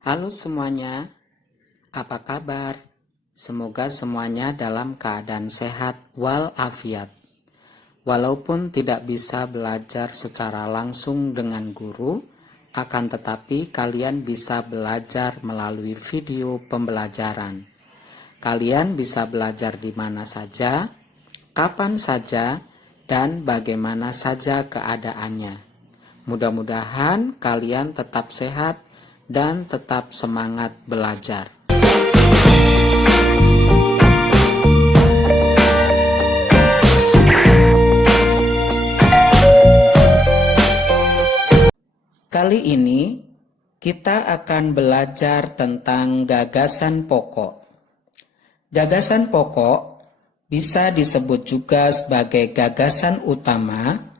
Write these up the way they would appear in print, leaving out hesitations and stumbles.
Halo semuanya, apa kabar? Semoga semuanya dalam keadaan sehat walafiat. Walaupun tidak bisa belajar secara langsung dengan guru, akan tetapi kalian bisa belajar melalui video pembelajaran. Kalian bisa belajar di mana saja, kapan saja, dan bagaimana saja keadaannya. Mudah-mudahan kalian tetap sehat dan tetap semangat belajar. Kali ini kita akan belajar tentang gagasan pokok. Gagasan pokok bisa disebut juga sebagai gagasan utama,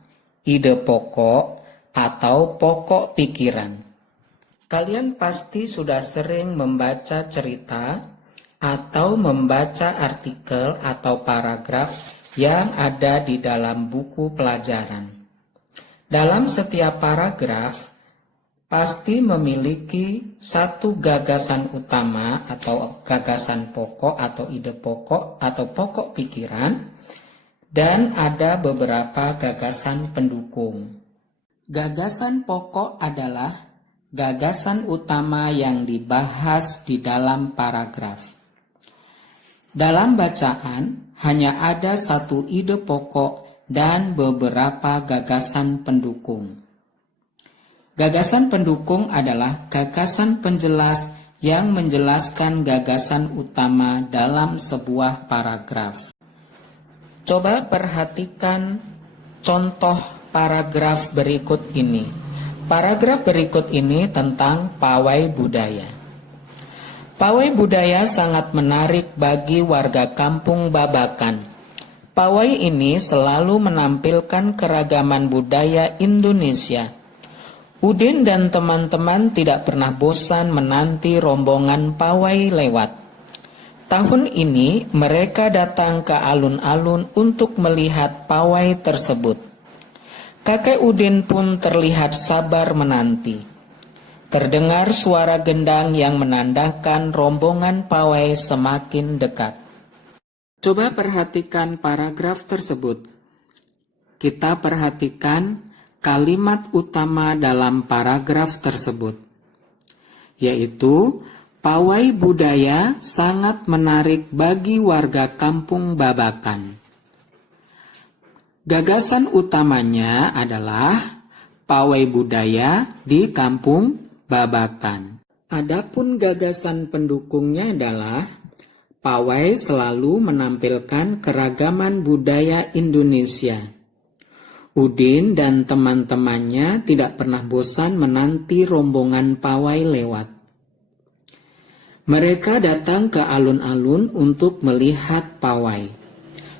ide pokok, atau pokok pikiran. Kalian pasti sudah sering membaca cerita atau membaca artikel atau paragraf yang ada di dalam buku pelajaran. Dalam setiap paragraf, pasti memiliki satu gagasan utama atau gagasan pokok atau ide pokok atau pokok pikiran, dan ada beberapa gagasan pendukung. Gagasan pokok adalah gagasan utama yang dibahas di dalam paragraf. Dalam bacaan, hanya ada satu ide pokok dan beberapa gagasan pendukung. Gagasan pendukung adalah gagasan penjelas yang menjelaskan gagasan utama dalam sebuah paragraf. Coba perhatikan contoh paragraf berikut ini. Paragraf berikut ini tentang pawai budaya. Pawai budaya sangat menarik bagi warga kampung Babakan. Pawai ini selalu menampilkan keragaman budaya Indonesia. Udin dan teman-teman tidak pernah bosan menanti rombongan pawai lewat. Tahun ini mereka datang ke alun-alun untuk melihat pawai tersebut. Kakek Udin pun terlihat sabar menanti. Terdengar suara gendang yang menandakan rombongan pawai semakin dekat. Coba perhatikan paragraf tersebut. Kita perhatikan kalimat utama dalam paragraf tersebut, yaitu pawai budaya sangat menarik bagi warga kampung Babakan. Gagasan utamanya adalah pawai budaya di kampung Babakan. Adapun gagasan pendukungnya adalah pawai selalu menampilkan keragaman budaya Indonesia. Udin dan teman-temannya tidak pernah bosan menanti rombongan pawai lewat. Mereka datang ke alun-alun untuk melihat pawai.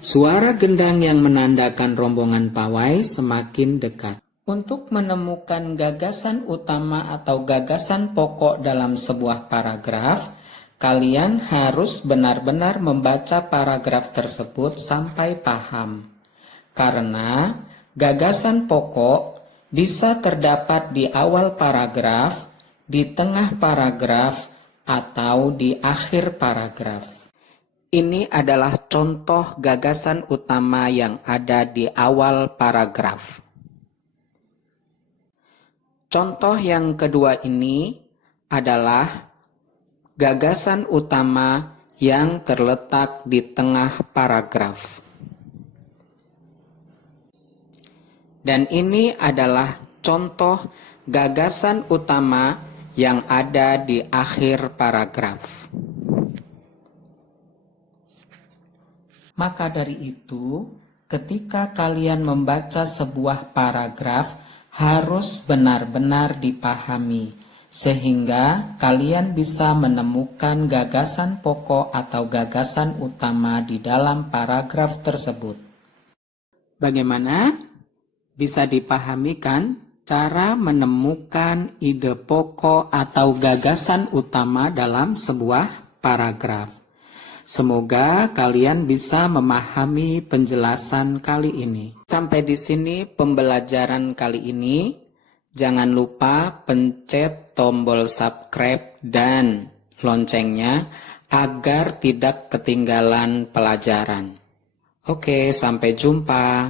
Suara gendang yang menandakan rombongan pawai semakin dekat. Untuk menemukan gagasan utama atau gagasan pokok dalam sebuah paragraf, kalian harus benar-benar membaca paragraf tersebut sampai paham. Karena gagasan pokok bisa terdapat di awal paragraf, di tengah paragraf, atau di akhir paragraf. Ini adalah contoh gagasan utama yang ada di awal paragraf. Contoh yang kedua ini adalah gagasan utama yang terletak di tengah paragraf. Dan ini adalah contoh gagasan utama yang ada di akhir paragraf. Maka dari itu, ketika kalian membaca sebuah paragraf, harus benar-benar dipahami, sehingga kalian bisa menemukan gagasan pokok atau gagasan utama di dalam paragraf tersebut. Bagaimana? Bisa dipahami kan cara menemukan ide pokok atau gagasan utama dalam sebuah paragraf. Semoga kalian bisa memahami penjelasan kali ini. Sampai di sini pembelajaran kali ini. Jangan lupa pencet tombol subscribe dan loncengnya agar tidak ketinggalan pelajaran. Oke, sampai jumpa.